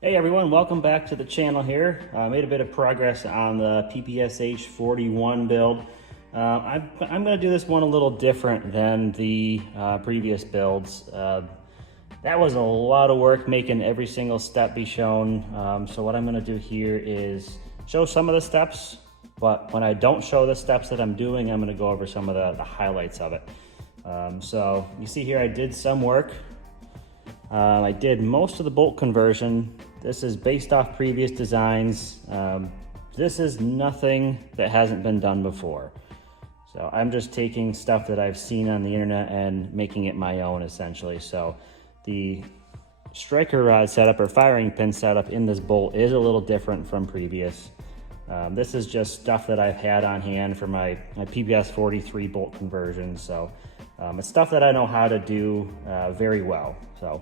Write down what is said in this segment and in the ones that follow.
Hey everyone, welcome back to the channel here. I made a bit of progress on the PPSh41 build. I'm going to do this one a little different than the previous builds. That was a lot of work making every single step be shown. So what I'm going to do here is show some of the steps, but when I don't show the steps that I'm doing, I'm going to go over some of the highlights of it. So you see here I did some work. I did most of the bolt conversion. This is based off previous designs. This is nothing that hasn't been done before. So I'm just taking stuff that I've seen on the internet and making it my own essentially. So the striker rod setup or firing pin setup in this bolt is a little different from previous. This is just stuff that I've had on hand for my PPSh43 bolt conversion. So it's stuff that I know how to do very well. So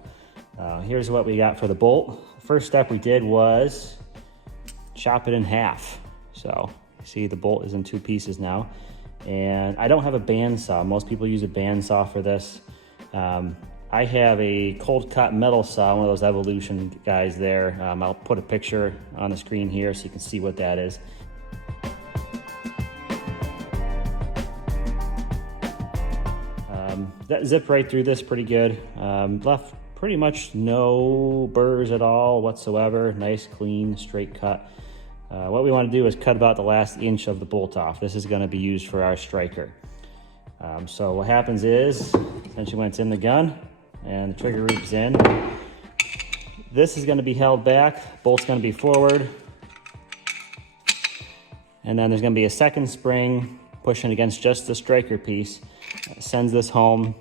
here's what we got for the bolt. First step we did was chop it in half. So you see the bolt is in two pieces now. And I don't have a bandsaw. Most people use a bandsaw for this. I have a cold cut metal saw, one of those Evolution guys there. I'll put a picture on the screen here so you can see what that is. That zipped right through this pretty good. Left pretty much no burrs at all whatsoever. Nice, clean, straight cut. What we want to do is cut about the last inch of the bolt off. This is going to be used for our striker. So what happens is, essentially when it's in the gun and the trigger loop's in, this is going to be held back, bolt's going to be forward, and then there's going to be a second spring pushing against just the striker piece. Sends this home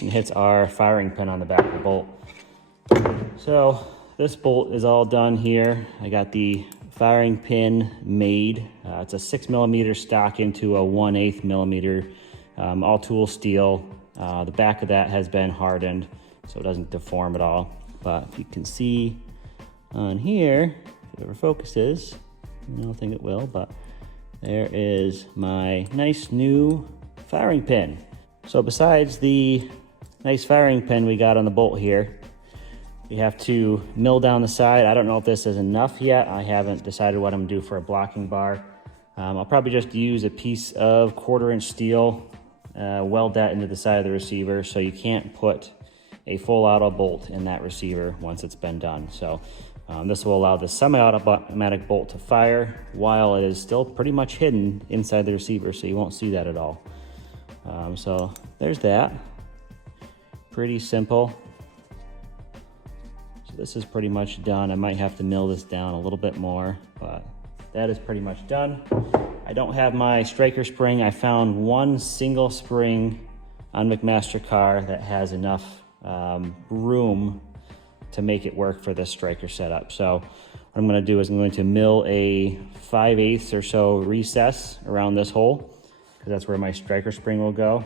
and hits our firing pin on the back of the bolt. So this bolt is all done here. I got the firing pin made. It's a 6mm stock into a 1/8 millimeter, all tool steel. The back of that has been hardened so it doesn't deform at all. But if you can see on here, if it ever focuses, I don't think it will, but there is my nice new firing pin. So besides the nice firing pin we got on the bolt here, we have to mill down the side. I don't know if this is enough yet. I haven't decided what I'm gonna do for a blocking bar. I'll probably just use a piece of 1/4-inch steel, weld that into the side of the receiver so you can't put a full auto bolt in that receiver once it's been done. So this will allow the semi-automatic bolt to fire while it is still pretty much hidden inside the receiver, so you won't see that at all. So there's that. Pretty simple. So this is pretty much done. I might have to mill this down a little bit more, but that is pretty much done. I don't have my striker spring. I found one single spring on McMaster-Carr that has enough room to make it work for this striker setup. So what I'm going to do is I'm going to mill a 5/8 or so recess around this hole, because that's where my striker spring will go.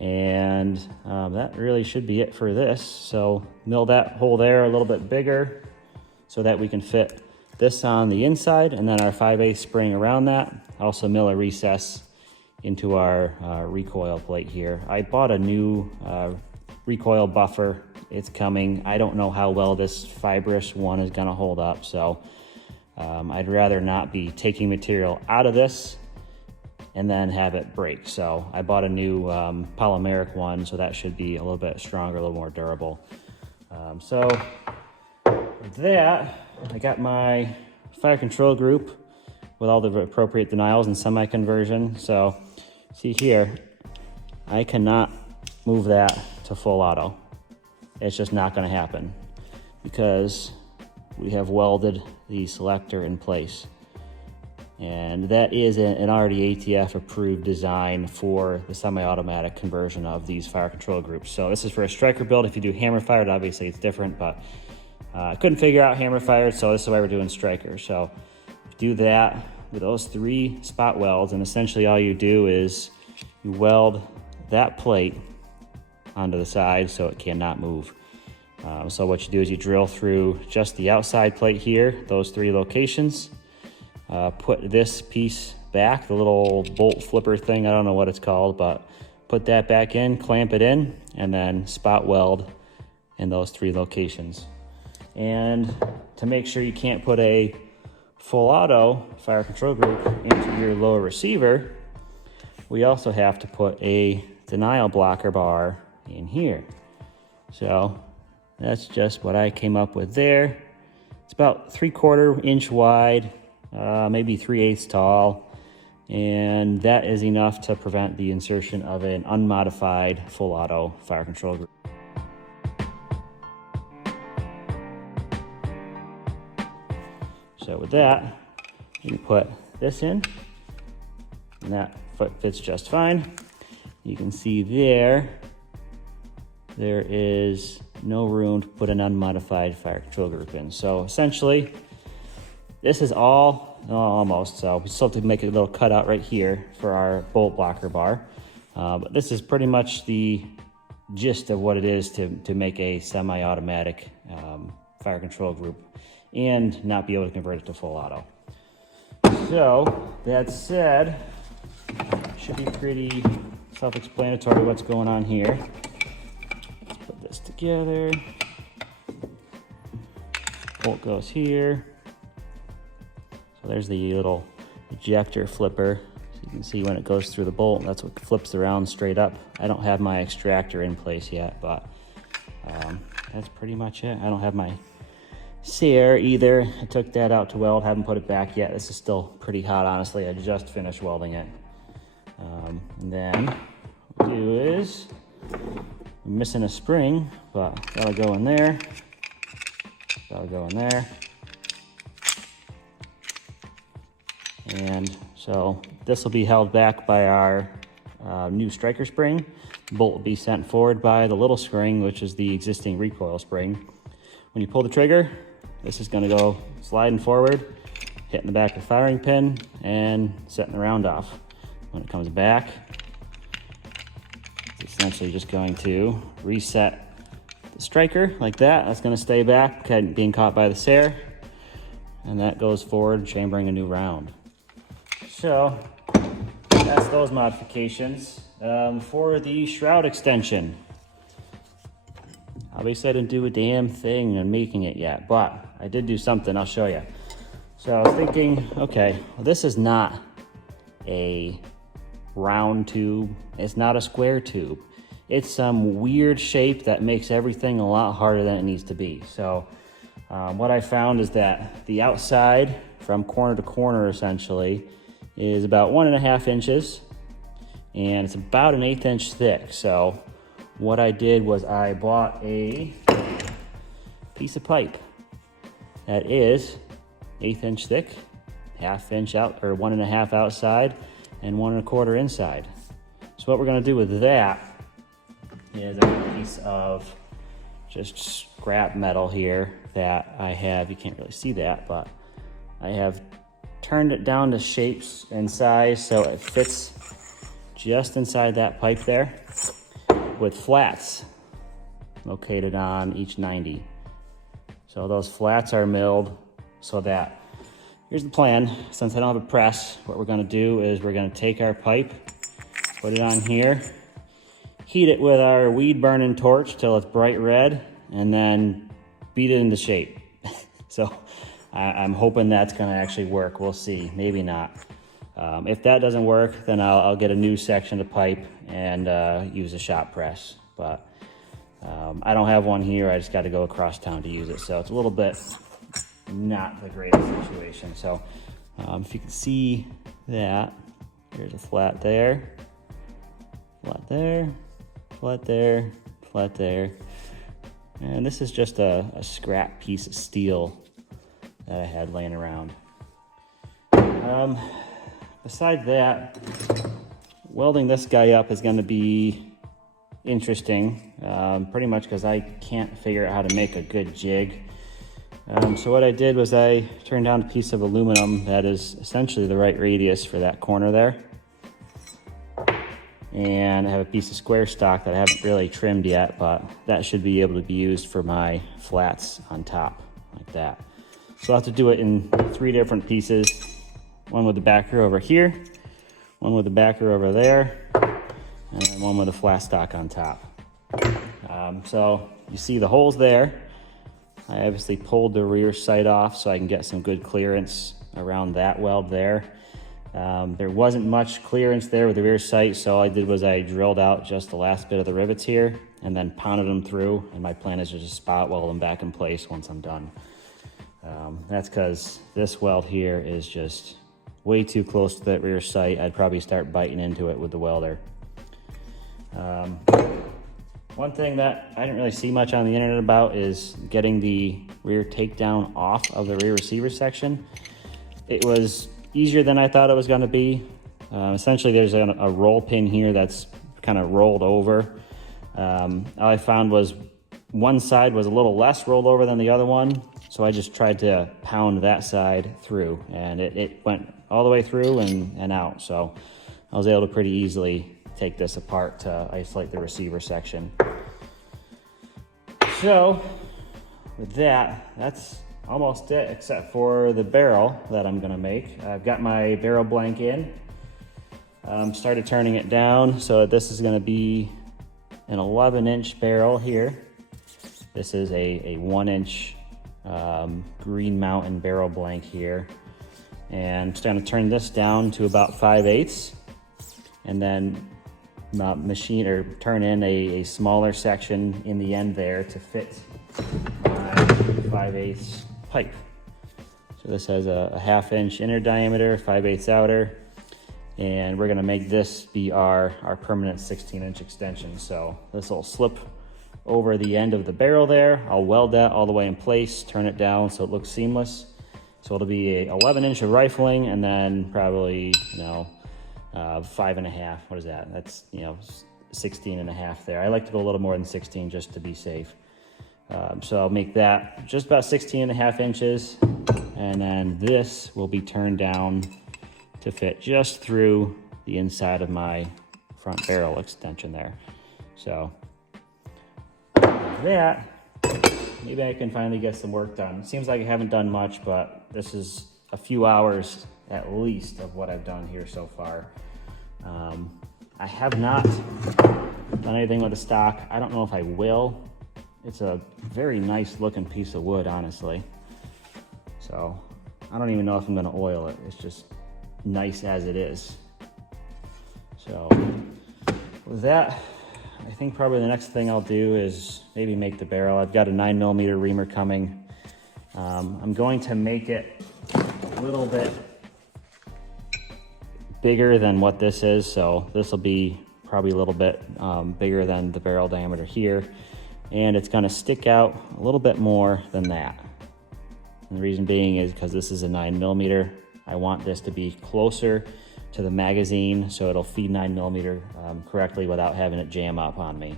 And that really should be it for this. So mill that hole there a little bit bigger so that we can fit this on the inside, and then our 5/8 spring around that. Also mill a recess into our recoil plate here. I bought a new recoil buffer. It's coming. I don't know how well this fibrous one is going to hold up, so I'd rather not be taking material out of this and then have it break. So I bought a new polymeric one, so that should be a little bit stronger, a little more durable. So with that, I got my fire control group with all the appropriate denials and semi-conversion. So see here, I cannot move that to full auto. It's just not gonna happen because we have welded the selector in place. And that is an already ATF approved design for the semi-automatic conversion of these fire control groups. So this is for a striker build. If you do hammer fired, obviously it's different, but I couldn't figure out hammer fired, so this is why we're doing striker. So do that with those 3 spot welds, and essentially all you do is you weld that plate onto the side so it cannot move. So what you do is you drill through just the outside plate here, those 3 locations. Put this piece back, the little bolt flipper thing, I don't know what it's called, but put that back in, clamp it in, and then spot weld in those 3 locations. And to make sure you can't put a full auto fire control group into your lower receiver, we also have to put a denial blocker bar in here. So that's just what I came up with there. It's about 3/4 inch wide, maybe 3/8 tall, and that is enough to prevent the insertion of an unmodified full auto fire control group. So with that, you can put this in, and that foot fits just fine. You can see there is no room to put an unmodified fire control group in. So essentially, this is all, almost, so we still have to make a little cutout right here for our bolt blocker bar. But this is pretty much the gist of what it is to make a semi-automatic fire control group and not be able to convert it to full auto. So that said, should be pretty self-explanatory what's going on here. Let's put this together. Bolt goes here. So there's the little ejector flipper. So you can see when it goes through the bolt, that's what flips around straight up. I don't have my extractor in place yet, but that's pretty much it. I don't have my Sear either. I took that out to weld, haven't put it back yet. This is still pretty hot, honestly. I just finished welding it. And then what we'll do is, I'm missing a spring, but that'll go in there. That'll go in there. And so this will be held back by our new striker spring. The bolt will be sent forward by the little spring, which is the existing recoil spring. When you pull the trigger, this is going to go sliding forward, hitting the back of the firing pin, and setting the round off. When it comes back, it's essentially just going to reset the striker like that. That's going to stay back, being caught by the Sear, and that goes forward, chambering a new round. So that's those modifications. For the shroud extension, obviously I didn't do a damn thing on making it yet, but I did do something. I'll show you. So I was thinking, okay, well, this is not a round tube. It's not a square tube. It's some weird shape that makes everything a lot harder than it needs to be. So what I found is that the outside from corner to corner essentially is about 1.5 inches, and it's about 1/8 inch thick. So what I did was I bought a piece of pipe that is 1/8 inch thick, 1/2 inch out, or 1.5 outside, and 1.25 inside. So what we're gonna do with that is I have a piece of just scrap metal here that I have, you can't really see that, but I have turned it down to shapes and size so it fits just inside that pipe there, with flats located on each 90. So those flats are milled so that, here's the plan. Since I don't have a press, what we're gonna do is we're gonna take our pipe, put it on here, heat it with our weed burning torch till it's bright red, and then beat it into shape. So I'm hoping that's gonna actually work. We'll see, maybe not. If that doesn't work, then I'll get a new section of pipe and use a shop press. But I don't have one here. I just got to go across town to use it. So it's a little bit not the greatest situation. So if you can see that, here's a flat there, flat there, flat there, flat there. And this is just a scrap piece of steel that I had laying around. Besides that, welding this guy up is going to be interesting, pretty much because I can't figure out how to make a good jig. So what I did was I turned down a piece of aluminum that is essentially the right radius for that corner there. And I have a piece of square stock that I haven't really trimmed yet, but that should be able to be used for my flats on top, like that. So I'll have to do it in 3 different pieces. One with the backer over here, one with the backer over there, and then one with a flat stock on top. So you see the holes there I obviously pulled the rear sight off so I can get some good clearance around that weld there. There wasn't much clearance there with the rear sight, so all I did was I drilled out just the last bit of the rivets here and then pounded them through, and my plan is to just spot weld them back in place once I'm done. That's because this weld here is just way too close to that rear sight. I'd probably start biting into it with the welder. One thing that I didn't really see much on the internet about is getting the rear takedown off of the rear receiver section. It was easier than I thought it was going to be. Essentially, there's a roll pin here that's kind of rolled over. All I found was one side was a little less rolled over than the other one, so I just tried to pound that side through, and it went all the way through and out. So I was able to pretty easily take this apart to isolate the receiver section. So with that, that's almost it, except for the barrel that I'm gonna make. I've got my barrel blank in. Started turning it down, so this is gonna be an 11-inch barrel here. This is a 1-inch Green Mountain barrel blank here. And just gonna turn this down to about 5/8, and then machine or turn in a smaller section in the end there to fit my 5/8 pipe. So this has a 1/2-inch inner diameter, 5/8 outer, and we're gonna make this be our permanent 16-inch extension. So this will slip over the end of the barrel there. I'll weld that all the way in place, turn it down so it looks seamless. So it'll be a 11-inch of rifling, and then probably, 5.5. What is that? That's 16.5 there. I like to go a little more than 16 just to be safe. So I'll make that just about 16.5 inches, and then this will be turned down to fit just through the inside of my front barrel extension there. So that, maybe I can finally get some work done. It seems like I haven't done much, but this is a few hours at least of what I've done here so far. I have not done anything with the stock. I don't know if I will. It's a very nice looking piece of wood, honestly. So I don't even know if I'm gonna oil it. It's just nice as it is. So with that, I think probably the next thing I'll do is maybe make the barrel. I've got a 9mm reamer coming. I'm going to make it a little bit bigger than what this is. So this will be probably a little bit bigger than the barrel diameter here. And it's gonna stick out a little bit more than that. And the reason being is because this is a 9mm. I want this to be closer to the magazine so it'll feed 9mm correctly without having it jam up on me.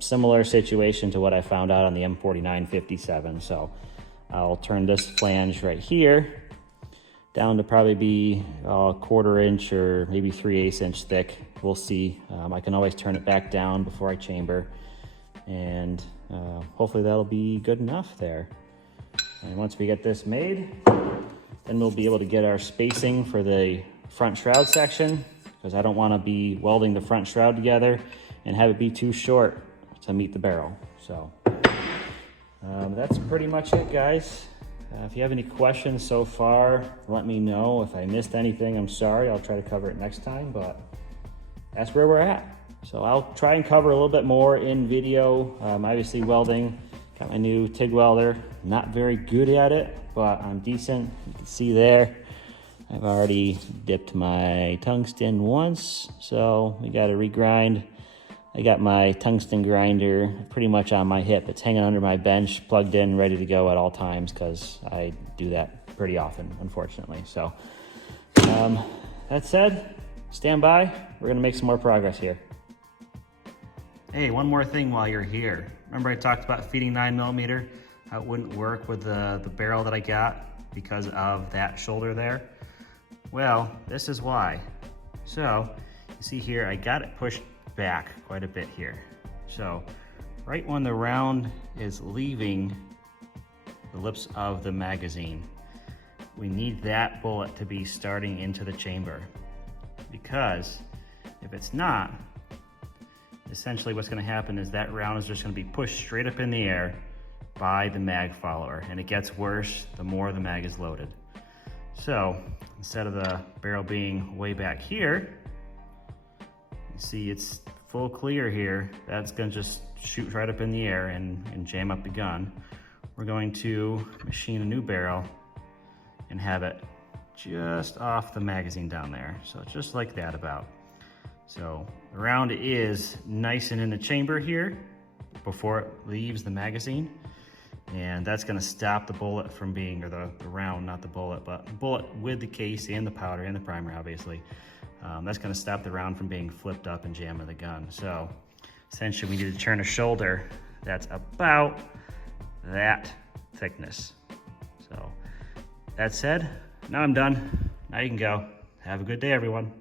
Similar situation to what I found out on the M49-57. So I'll turn this flange right here down to probably be a 1/4 inch or maybe 3/8 inch thick. We'll see. I can always turn it back down before I chamber, and hopefully that'll be good enough there. And once we get this made, then we'll be able to get our spacing for the front shroud section, because I don't want to be welding the front shroud together and have it be too short to meet the barrel. So that's pretty much it, guys. If you have any questions so far, let me know. If I missed anything, I'm sorry. I'll try to cover it next time, but that's where we're at. So I'll try and cover a little bit more in video. Obviously welding, got my new TIG welder. Not very good at it, but I'm decent. You can see there, I've already dipped my tungsten once, so we got to regrind. I got my tungsten grinder pretty much on my hip. It's hanging under my bench, plugged in, ready to go at all times, because I do that pretty often, unfortunately. So that said, stand by. We're gonna make some more progress here. Hey, one more thing while you're here. Remember I talked about feeding 9mm? How it wouldn't work with the barrel that I got because of that shoulder there? Well, this is why. So, you see here, I got it pushed back quite a bit here. So, right when the round is leaving the lips of the magazine, we need that bullet to be starting into the chamber. Because if it's not, essentially what's gonna happen is that round is just gonna be pushed straight up in the air, by the mag follower, and it gets worse the more the mag is loaded. So instead of the barrel being way back here, you see it's full clear here. That's gonna just shoot right up in the air and jam up the gun. We're going to machine a new barrel and have it just off the magazine down there. So just like that about. So the round is nice and in the chamber here before it leaves the magazine. And that's gonna stop the bullet from being, or the round, not the bullet, but the bullet with the case and the powder and the primer, obviously. That's gonna stop the round from being flipped up and jamming the gun. So essentially we need to turn a shoulder that's about that thickness. So that said, now I'm done. Now you can go. Have a good day, everyone.